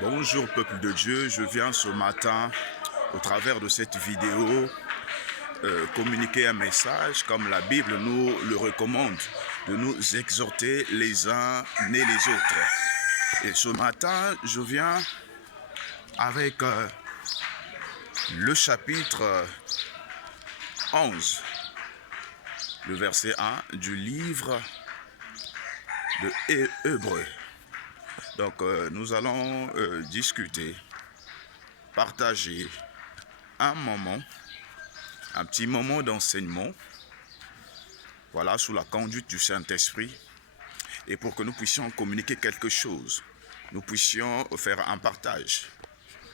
Bonjour peuple de Dieu, je viens ce matin au travers de cette vidéo communiquer un message comme la Bible nous le recommande, de nous exhorter les uns et les autres. Et ce matin, je viens avec le chapitre 11, le verset 1 du livre de Hébreux. Donc nous allons discuter, partager un petit moment d'enseignement, voilà, sous la conduite du Saint-Esprit, et pour que nous puissions communiquer quelque chose, nous puissions faire un partage,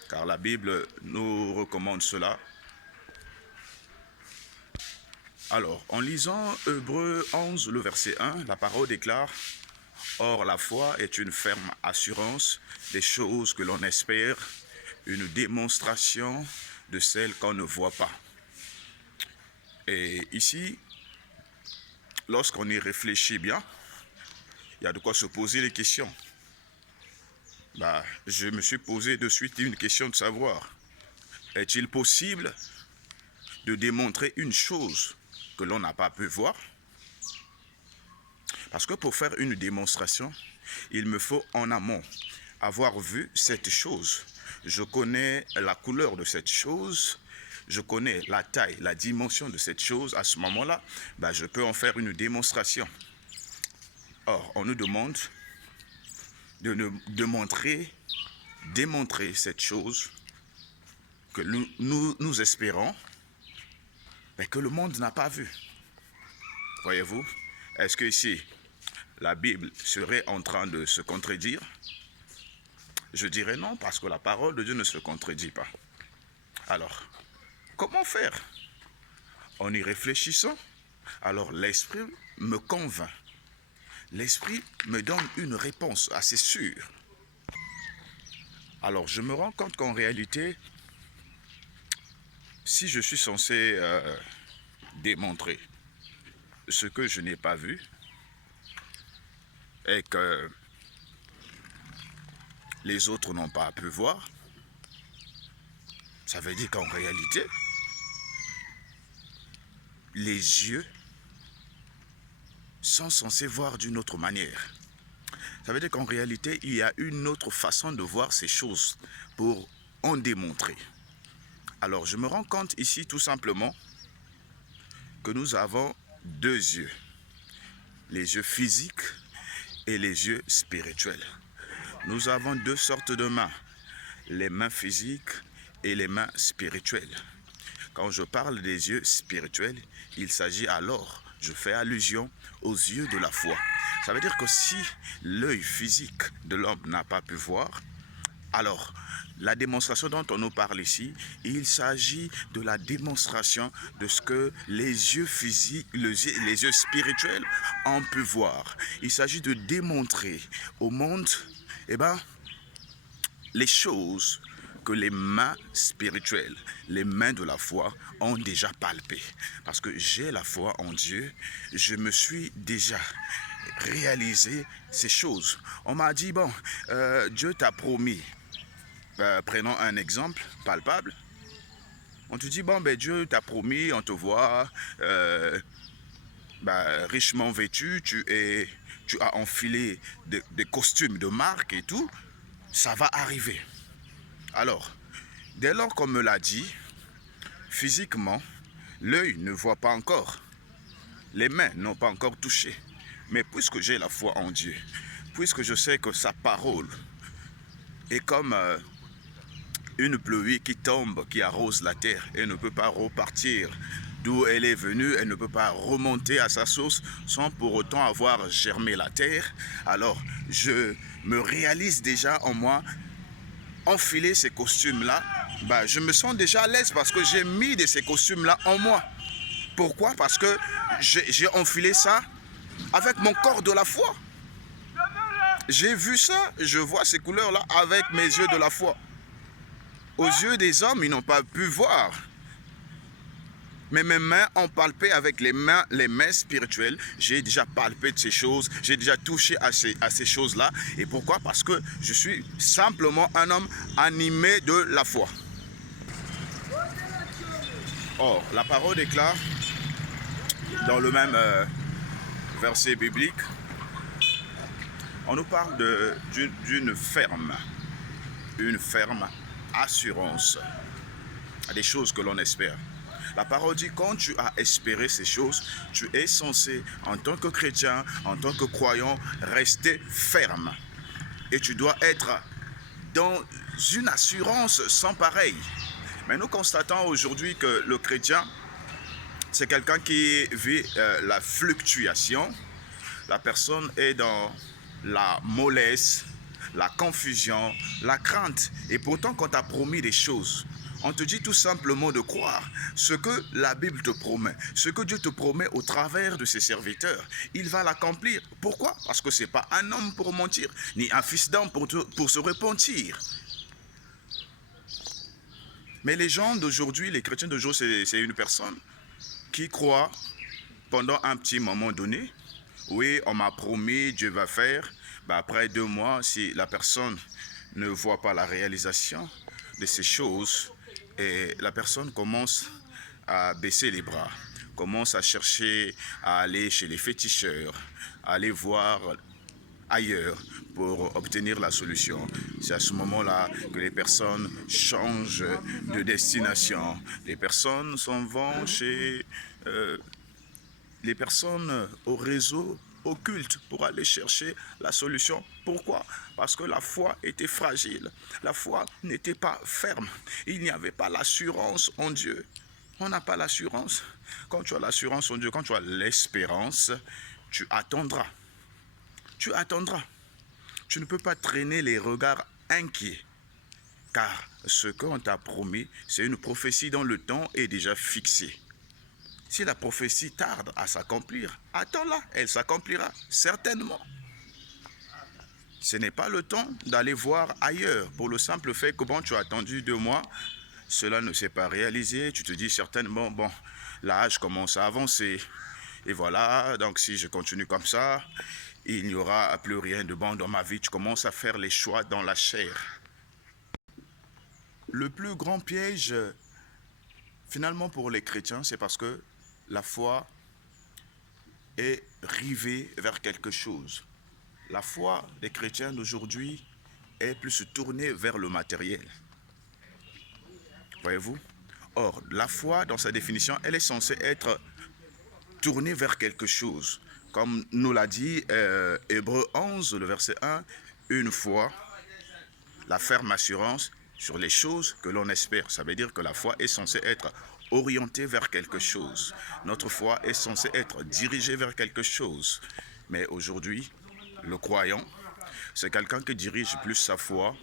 car la Bible nous recommande cela. Alors, en lisant Hébreux 11, le verset 1, la parole déclare: Or, la foi est une ferme assurance des choses que l'on espère, une démonstration de celles qu'on ne voit pas. Et ici, lorsqu'on y réfléchit bien, il y a de quoi se poser les questions. Je me suis posé de suite une question de savoir: est-il possible de démontrer une chose que l'on n'a pas pu voir? Parce que pour faire une démonstration, il me faut en amont avoir vu cette chose. Je connais la couleur de cette chose, je connais la taille, la dimension de cette chose. À ce moment-là, je peux en faire une démonstration. Or, on nous demande de démontrer cette chose que nous espérons, mais que le monde n'a pas vue. Voyez-vous? Est-ce que ici, la Bible serait en train de se contredire? Je dirais non, parce que la parole de Dieu ne se contredit pas. Alors, comment faire? En y réfléchissant, alors l'Esprit me convainc. L'Esprit me donne une réponse assez sûre. Alors, je me rends compte qu'en réalité, si je suis censé démontrer ce que je n'ai pas vu, et que les autres n'ont pas pu voir, ça veut dire qu'en réalité, les yeux sont censés voir d'une autre manière. Ça veut dire qu'en réalité, il y a une autre façon de voir ces choses pour en démontrer. Alors, je me rends compte ici tout simplement que nous avons deux yeux. Les yeux physiques et les yeux spirituels. Nous avons deux sortes de mains, les mains physiques et les mains spirituelles. Quand je parle des yeux spirituels, il s'agit alors, je fais allusion aux yeux de la foi. Ça veut dire que si l'œil physique de l'homme n'a pas pu voir, alors la démonstration dont on nous parle ici, il s'agit de la démonstration de ce que les yeux physiques, les yeux spirituels ont pu voir. Il s'agit de démontrer au monde, les choses que les mains spirituelles, les mains de la foi ont déjà palpées. Parce que j'ai la foi en Dieu, je me suis déjà réalisé ces choses. On m'a dit, Dieu t'a promis. Prenons un exemple palpable. On te dit, Dieu t'a promis, on te voit richement vêtu, tu as enfilé des costumes de marque et tout, ça va arriver. Alors, dès lors qu'on me l'a dit, physiquement, l'œil ne voit pas encore, les mains n'ont pas encore touché. Mais puisque j'ai la foi en Dieu, puisque je sais que sa parole est comme une pluie qui tombe, qui arrose la terre et ne peut pas repartir d'où elle est venue, elle ne peut pas remonter à sa source sans pour autant avoir germé la terre, alors je me réalise déjà en moi. Enfiler ces costumes-là, je me sens déjà à l'aise parce que j'ai mis de ces costumes-là en moi. Pourquoi? Parce que j'ai enfilé ça avec mon corps de la foi. J'ai vu ça, je vois ces couleurs-là avec mes yeux de la foi. Aux yeux des hommes, ils n'ont pas pu voir. Mais mes mains ont palpé avec les mains spirituelles. J'ai déjà palpé de ces choses. J'ai déjà touché à ces choses-là. Et pourquoi? Parce que je suis simplement un homme animé de la foi. Or, la parole déclare dans le même verset biblique, on nous parle d'une ferme assurance à des choses que l'on espère. La parole dit, quand tu as espéré ces choses, tu es censé, en tant que chrétien, en tant que croyant, rester ferme. Et tu dois être dans une assurance sans pareil. Mais nous constatons aujourd'hui que le chrétien, c'est quelqu'un qui vit la fluctuation. La personne est dans la mollesse, la confusion, la crainte. Et pourtant, quand tu as promis des choses, on te dit tout simplement de croire ce que la Bible te promet, ce que Dieu te promet au travers de ses serviteurs. Il va l'accomplir. Pourquoi? Parce que ce n'est pas un homme pour mentir, ni un fils d'homme pour se repentir. Mais les gens d'aujourd'hui, les chrétiens d'aujourd'hui, c'est une personne qui croit pendant un petit moment donné, oui, on m'a promis, Dieu va faire. Après 2 mois, si la personne ne voit pas la réalisation de ces choses, et la personne commence à baisser les bras, commence à chercher à aller chez les féticheurs, à aller voir ailleurs pour obtenir la solution. C'est à ce moment-là que les personnes changent de destination. Les personnes s'en vont chez les personnes au réseau occulte pour aller chercher la solution. Pourquoi? Parce que la foi était fragile. La foi n'était pas ferme. Il n'y avait pas l'assurance en Dieu. On n'a pas l'assurance. Quand tu as l'assurance en Dieu, quand tu as l'espérance, tu attendras. Tu attendras. Tu ne peux pas traîner les regards inquiets. Car ce qu'on t'a promis, c'est une prophétie dont le temps est déjà fixé. Si la prophétie tarde à s'accomplir, attends-la, elle s'accomplira certainement. Ce n'est pas le temps d'aller voir ailleurs pour le simple fait que bon, tu as attendu 2 mois, cela ne s'est pas réalisé, tu te dis certainement, bon, l'âge commence à avancer. Et voilà, donc si je continue comme ça, il n'y aura plus rien de bon dans ma vie. Tu commences à faire les choix dans la chair. Le plus grand piège, finalement, pour les chrétiens, c'est parce que la foi est rivée vers quelque chose. La foi des chrétiens d'aujourd'hui est plus tournée vers le matériel. Voyez-vous? Or, la foi, dans sa définition, elle est censée être tournée vers quelque chose. Comme nous l'a dit Hébreux 11, le verset 1, une foi, la ferme assurance sur les choses que l'on espère. Ça veut dire que la foi est censée être orientée vers quelque chose. Notre foi est censée être dirigée vers quelque chose. Mais aujourd'hui, le croyant, c'est quelqu'un qui dirige plus sa foi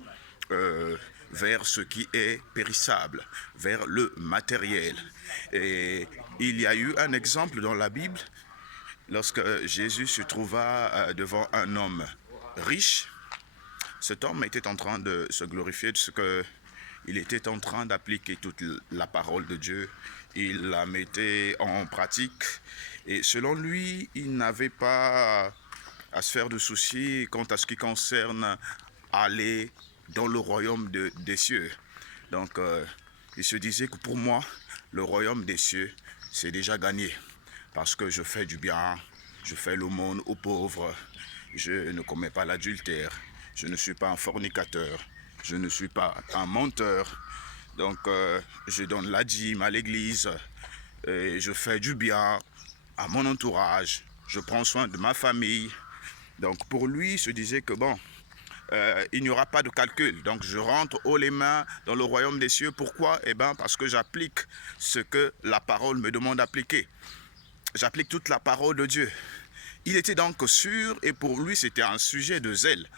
vers ce qui est périssable, vers le matériel. Et il y a eu un exemple dans la Bible, lorsque Jésus se trouva devant un homme riche. Cet homme était en train de se glorifier de ce qu'il était en train d'appliquer toute la parole de Dieu. Il la mettait en pratique. Et selon lui, il n'avait pas à se faire de soucis quant à ce qui concerne aller dans le royaume des cieux. Donc, il se disait que pour moi, le royaume des cieux, c'est déjà gagné. Parce que je fais du bien, je fais l'aumône aux pauvres, je ne commets pas l'adultère. Je ne suis pas un fornicateur, je ne suis pas un menteur. Donc, je donne la dîme à l'église, et je fais du bien à mon entourage, je prends soin de ma famille. Donc, pour lui, il se disait que bon, il n'y aura pas de calcul. Donc, je rentre haut les mains dans le royaume des cieux. Pourquoi? Eh bien, parce que j'applique ce que la parole me demande d'appliquer. J'applique toute la parole de Dieu. Il était donc sûr, et pour lui, c'était un sujet de zèle.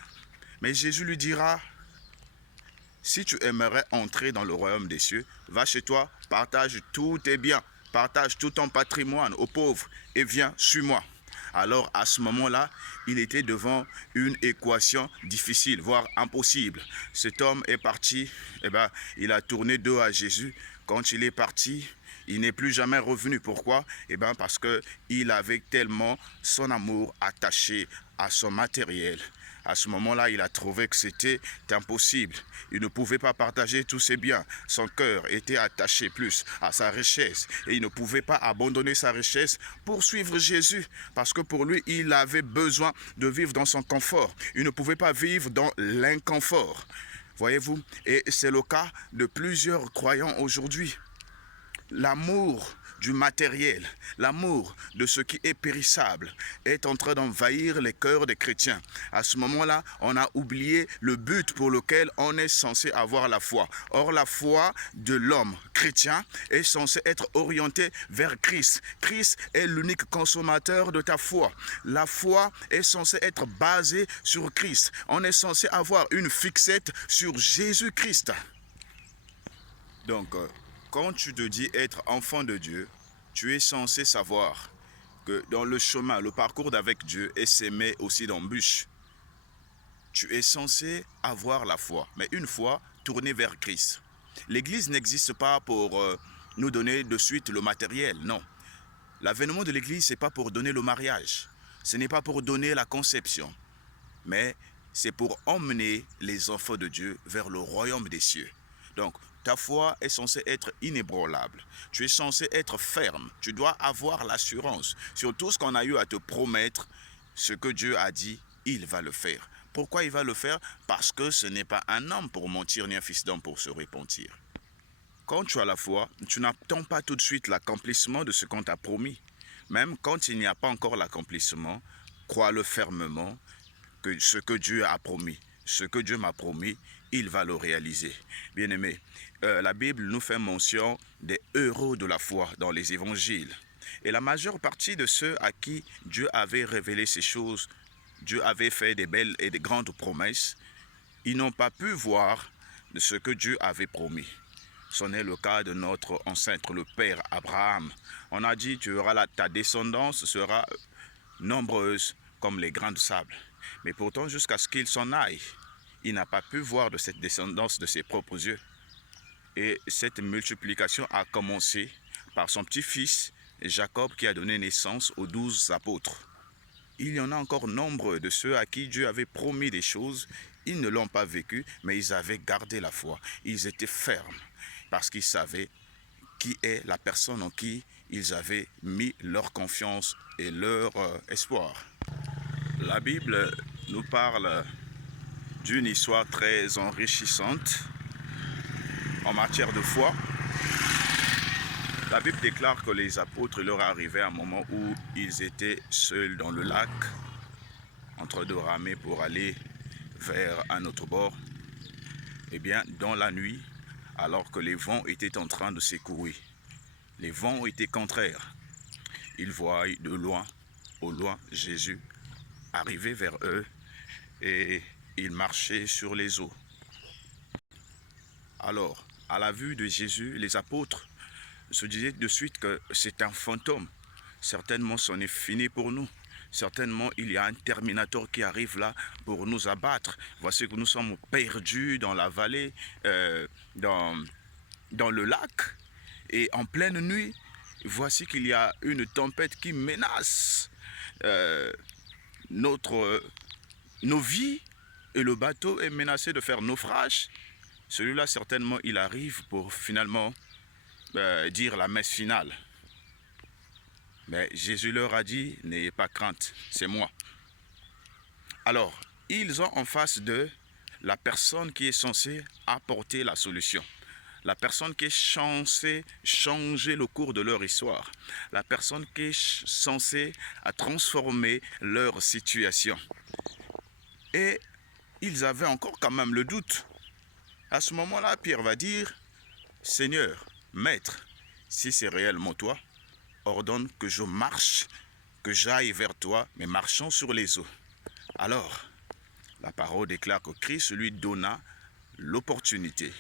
Mais Jésus lui dira, si tu aimerais entrer dans le royaume des cieux, va chez toi, partage tous tes biens, partage tout ton patrimoine aux pauvres et viens, suis-moi. Alors à ce moment-là, il était devant une équation difficile, voire impossible. Cet homme est parti, il a tourné dos à Jésus. Quand il est parti, Il n'est plus jamais revenu. Pourquoi? Eh bien, parce qu'il avait tellement son amour attaché à son matériel. À ce moment-là, il a trouvé que c'était impossible. Il ne pouvait pas partager tous ses biens. Son cœur était attaché plus à sa richesse. Et il ne pouvait pas abandonner sa richesse pour suivre Jésus. Parce que pour lui, il avait besoin de vivre dans son confort. Il ne pouvait pas vivre dans l'inconfort. Voyez-vous? Et c'est le cas de plusieurs croyants aujourd'hui. L'amour du matériel, l'amour de ce qui est périssable est en train d'envahir les cœurs des chrétiens. À ce moment-là, on a oublié le but pour lequel on est censé avoir la foi. Or, la foi de l'homme chrétien est censée être orientée vers Christ. Christ est l'unique consommateur de ta foi. La foi est censée être basée sur Christ. On est censé avoir une fixette sur Jésus-Christ. Donc, quand tu te dis être enfant de Dieu, tu es censé savoir que dans le chemin, le parcours d'avec Dieu est semé aussi d'embûches. Tu es censé avoir la foi, mais une foi tournée vers Christ. L'Église n'existe pas pour nous donner de suite le matériel, non. L'avènement de l'Église, ce n'est pas pour donner le mariage, ce n'est pas pour donner la conception, mais c'est pour emmener les enfants de Dieu vers le royaume des cieux. Donc, ta foi est censée être inébranlable. Tu es censé être ferme. Tu dois avoir l'assurance sur tout ce qu'on a eu à te promettre. Ce que Dieu a dit, il va le faire. Pourquoi il va le faire? Parce que ce n'est pas un homme pour mentir, ni un fils d'homme pour se repentir. Quand tu as la foi, tu n'attends pas tout de suite l'accomplissement de ce qu'on t'a promis. Même quand il n'y a pas encore l'accomplissement, crois-le fermement que ce que Dieu a promis, ce que Dieu m'a promis, il va le réaliser. Bien-aimés, la Bible nous fait mention des héros de la foi dans les évangiles. Et la majeure partie de ceux à qui Dieu avait révélé ces choses, Dieu avait fait des belles et des grandes promesses, ils n'ont pas pu voir de ce que Dieu avait promis. Ce n'est le cas de notre ancêtre, le Père Abraham. On a dit, ta descendance sera nombreuse comme les grains de sable. Mais pourtant, jusqu'à ce qu'il s'en aille, il n'a pas pu voir de cette descendance de ses propres yeux. Et cette multiplication a commencé par son petit-fils Jacob qui a donné naissance aux 12 apôtres. Il y en a encore nombre de ceux à qui Dieu avait promis des choses. Ils ne l'ont pas vécu, mais ils avaient gardé la foi. Ils étaient fermes parce qu'ils savaient qui est la personne en qui ils avaient mis leur confiance et leur espoir. La Bible nous parle d'une histoire très enrichissante en matière de foi. La Bible déclare que les apôtres leur arrivaient à un moment où ils étaient seuls dans le lac, en train de ramer pour aller vers un autre bord. Eh bien, dans la nuit, alors que les vents étaient en train de secouer, les vents étaient contraires. Ils voient de loin, au loin, Jésus arriver vers eux et il marchait sur les eaux. Alors, à la vue de Jésus, les apôtres se disaient de suite que c'est un fantôme. Certainement, c'en est fini pour nous. Certainement, il y a un Terminator qui arrive là pour nous abattre. Voici que nous sommes perdus dans la vallée, dans le lac. Et en pleine nuit, voici qu'il y a une tempête qui menace nos vies. Et le bateau est menacé de faire naufrage. Celui-là, certainement, il arrive pour finalement dire la messe finale. Mais Jésus leur a dit, n'ayez pas crainte, c'est moi. Alors, ils ont en face d'eux la personne qui est censée apporter la solution. La personne qui est censée changer le cours de leur histoire. La personne qui est censée transformer leur situation. Et ils avaient encore quand même le doute. À ce moment-là, Pierre va dire, Seigneur, Maître, si c'est réellement toi, ordonne que je marche, que j'aille vers toi, mais marchant sur les eaux. Alors, la parole déclare que Christ lui donna l'opportunité,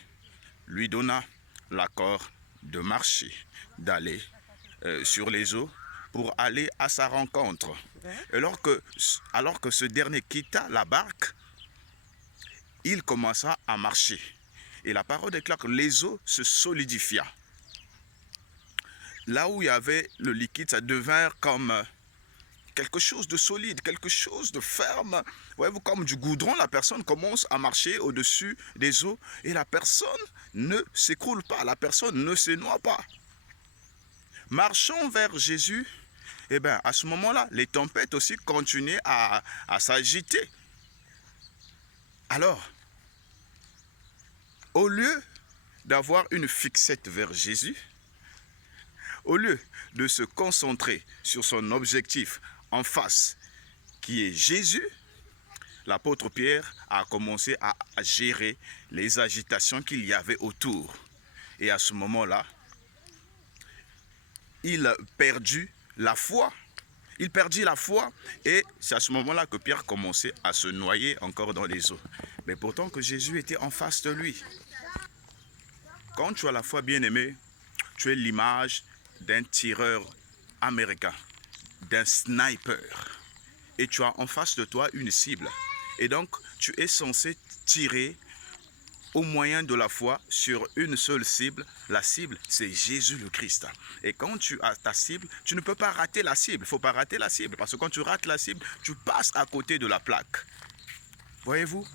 lui donna l'accord de marcher, d'aller sur les eaux pour aller à sa rencontre. Alors que ce dernier quitta la barque, il commença à marcher. Et la parole déclare que les eaux se solidifia. là où il y avait le liquide, ça devint comme quelque chose de solide, quelque chose de ferme. Voyez-vous, comme du goudron, la personne commence à marcher au-dessus des eaux et la personne ne s'écroule pas, la personne ne se noie pas. Marchons vers Jésus, et bien à ce moment-là, les tempêtes aussi continuaient à s'agiter. Alors, au lieu d'avoir une fixette vers Jésus, au lieu de se concentrer sur son objectif en face, qui est Jésus, l'apôtre Pierre a commencé à gérer les agitations qu'il y avait autour. Et à ce moment-là, il perdit la foi. Il perdit la foi et c'est à ce moment-là que Pierre commençait à se noyer encore dans les eaux. Mais pourtant que Jésus était en face de lui. Quand tu as la foi, bien-aimé, tu es l'image d'un tireur américain, d'un sniper. Et tu as en face de toi une cible. Et donc, tu es censé tirer au moyen de la foi sur une seule cible. La cible, c'est Jésus le Christ. Et quand tu as ta cible, tu ne peux pas rater la cible. Il ne faut pas rater la cible. Parce que quand tu rates la cible, tu passes à côté de la plaque. Voyez-vous?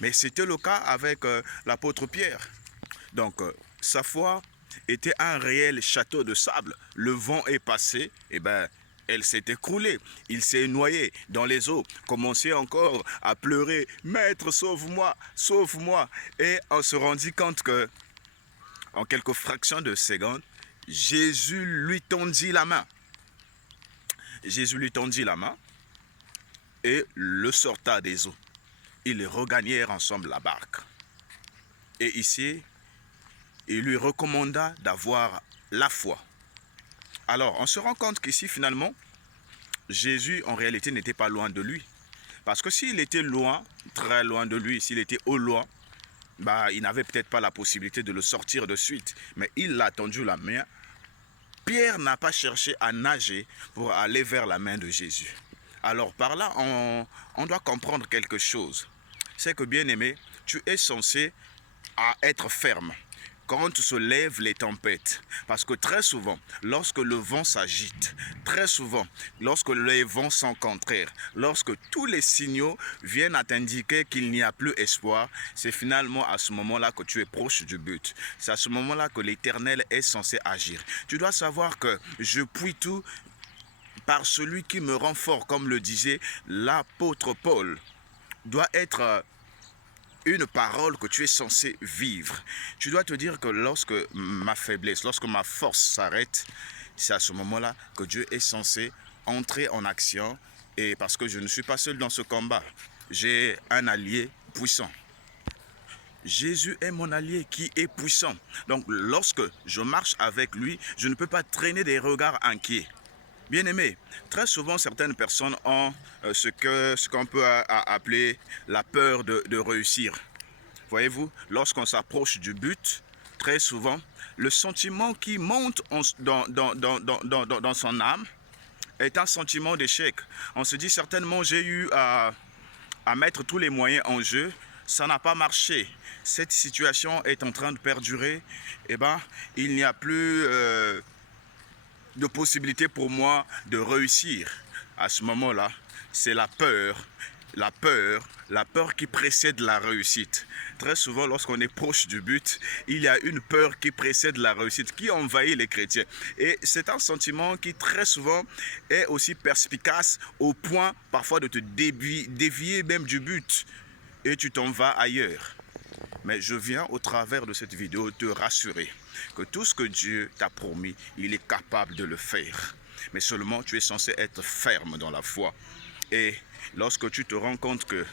Mais c'était le cas avec l'apôtre Pierre. Donc, sa foi était un réel château de sable. Le vent est passé, et ben, elle s'est écroulée. Il s'est noyé dans les eaux, commençait encore à pleurer. Maître, sauve-moi, sauve-moi. Et on se rendit compte que, en quelques fractions de secondes, Jésus lui tendit la main. Jésus lui tendit la main et le sorta des eaux. Ils regagnèrent ensemble la barque. Et ici, il lui recommanda d'avoir la foi. Alors, on se rend compte qu'ici, finalement, Jésus, en réalité, n'était pas loin de lui. Parce que s'il était loin, très loin de lui, s'il était au loin, bah, il n'avait peut-être pas la possibilité de le sortir de suite. Mais il l'a tendu la main. Pierre n'a pas cherché à nager pour aller vers la main de Jésus. Alors, par là, on doit comprendre quelque chose. C'est que, bien-aimé, tu es censé être ferme quand se lèvent les tempêtes. Parce que très souvent, lorsque le vent s'agite, très souvent, lorsque les vents sont contraires, lorsque tous les signaux viennent à t'indiquer qu'il n'y a plus espoir, c'est finalement à ce moment-là que tu es proche du but. C'est à ce moment-là que l'Éternel est censé agir. Tu dois savoir que je puis tout par celui qui me rend fort, comme le disait l'apôtre Paul, doit être une parole que tu es censé vivre. Tu dois te dire que lorsque ma faiblesse, lorsque ma force s'arrête, c'est à ce moment-là que Dieu est censé entrer en action. Et parce que je ne suis pas seul dans ce combat, j'ai un allié puissant. Jésus est mon allié qui est puissant. Donc lorsque je marche avec lui, je ne peux pas traîner des regards inquiets. Bien-aimé, très souvent certaines personnes ont ce qu'on peut appeler la peur de réussir. Voyez-vous, lorsqu'on s'approche du but, très souvent, le sentiment qui monte dans son âme est un sentiment d'échec. On se dit certainement, j'ai eu à mettre tous les moyens en jeu, ça n'a pas marché. Cette situation est en train de perdurer, eh ben, il n'y a plus de possibilité pour moi de réussir. À ce moment-là, c'est la peur qui précède la réussite. Très souvent, lorsqu'on est proche du but, il y a une peur qui précède la réussite, qui envahit les chrétiens. Et c'est un sentiment qui très souvent est aussi perspicace au point parfois de te dévier même du but et tu t'en vas ailleurs. Mais je viens au travers de cette vidéo te rassurer que tout ce que Dieu t'a promis, il est capable de le faire. Mais seulement tu es censé être ferme dans la foi. Et lorsque tu te rends compte que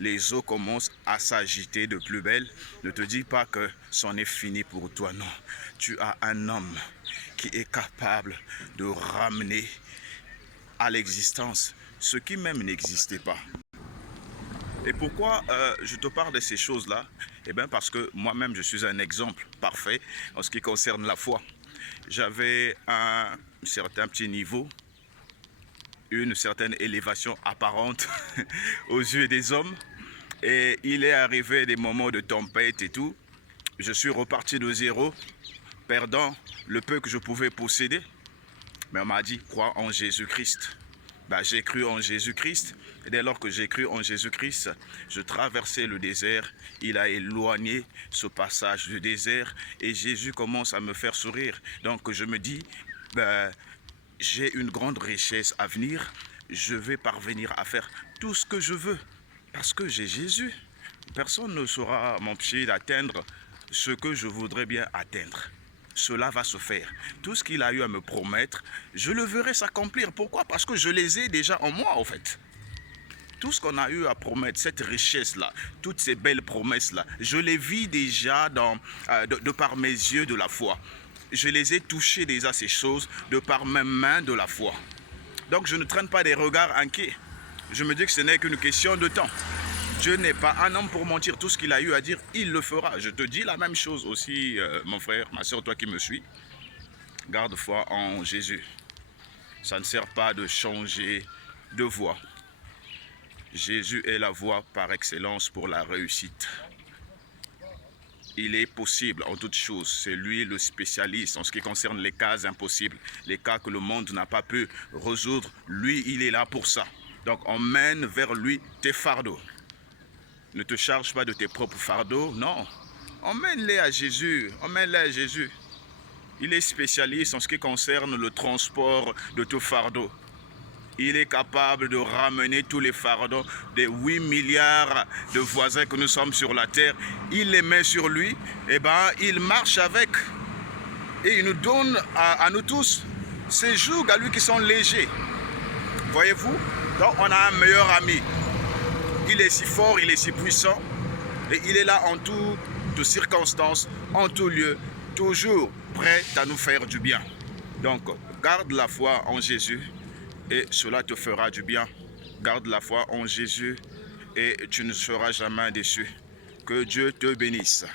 les eaux commencent à s'agiter de plus belle, ne te dis pas que c'en est fini pour toi. Non, tu as un homme qui est capable de ramener à l'existence ce qui même n'existait pas. Et pourquoi je te parle de ces choses-là? Eh bien parce que moi-même je suis un exemple parfait en ce qui concerne la foi. J'avais un certain petit niveau, une certaine élévation apparente aux yeux des hommes. Et il est arrivé des moments de tempête et tout. Je suis reparti de zéro, perdant le peu que je pouvais posséder. Mais on m'a dit, crois en Jésus-Christ. Ben, j'ai cru en Jésus-Christ. Et dès lors que j'ai cru en Jésus-Christ, je traversais le désert. Il a éloigné ce passage du désert. Et Jésus commence à me faire sourire. Donc je me dis, ben, j'ai une grande richesse à venir. Je vais parvenir à faire tout ce que je veux. Parce que j'ai Jésus. Personne ne saura m'empêcher d'atteindre ce que je voudrais bien atteindre. Cela va se faire. Tout ce qu'il a eu à me promettre, je le verrai s'accomplir. Pourquoi? Parce que je les ai déjà en moi, en fait. Tout ce qu'on a eu à promettre, cette richesse-là, toutes ces belles promesses-là, je les vis déjà de par mes yeux de la foi. Je les ai touchées déjà, ces choses, de par mes mains de la foi. Donc je ne traîne pas des regards inquiets. Je me dis que ce n'est qu'une question de temps. Dieu n'est pas un homme pour mentir. Tout ce qu'il a eu à dire, il le fera. Je te dis la même chose aussi, mon frère, ma soeur, toi qui me suis. Garde foi en Jésus. Ça ne sert pas de changer de voie. Jésus est la voie par excellence pour la réussite. Il est possible en toutes choses. C'est lui le spécialiste en ce qui concerne les cas impossibles. Les cas que le monde n'a pas pu résoudre. Lui, il est là pour ça. Donc, emmène vers lui tes fardeaux. Ne te charge pas de tes propres fardeaux, non. Emmène-les à Jésus, emmène-les à Jésus. Il est spécialiste en ce qui concerne le transport de tout fardeau. Il est capable de ramener tous les fardeaux des 8 milliards de voisins que nous sommes sur la terre. Il les met sur lui, et il marche avec. Et il nous donne à nous tous ces jougs à lui qui sont légers. Voyez-vous? Donc on a un meilleur ami. Il est si fort, il est si puissant, et il est là en toutes circonstances, en tout lieu, toujours prêt à nous faire du bien. Donc, garde la foi en Jésus, et cela te fera du bien. Garde la foi en Jésus, et tu ne seras jamais déçu. Que Dieu te bénisse.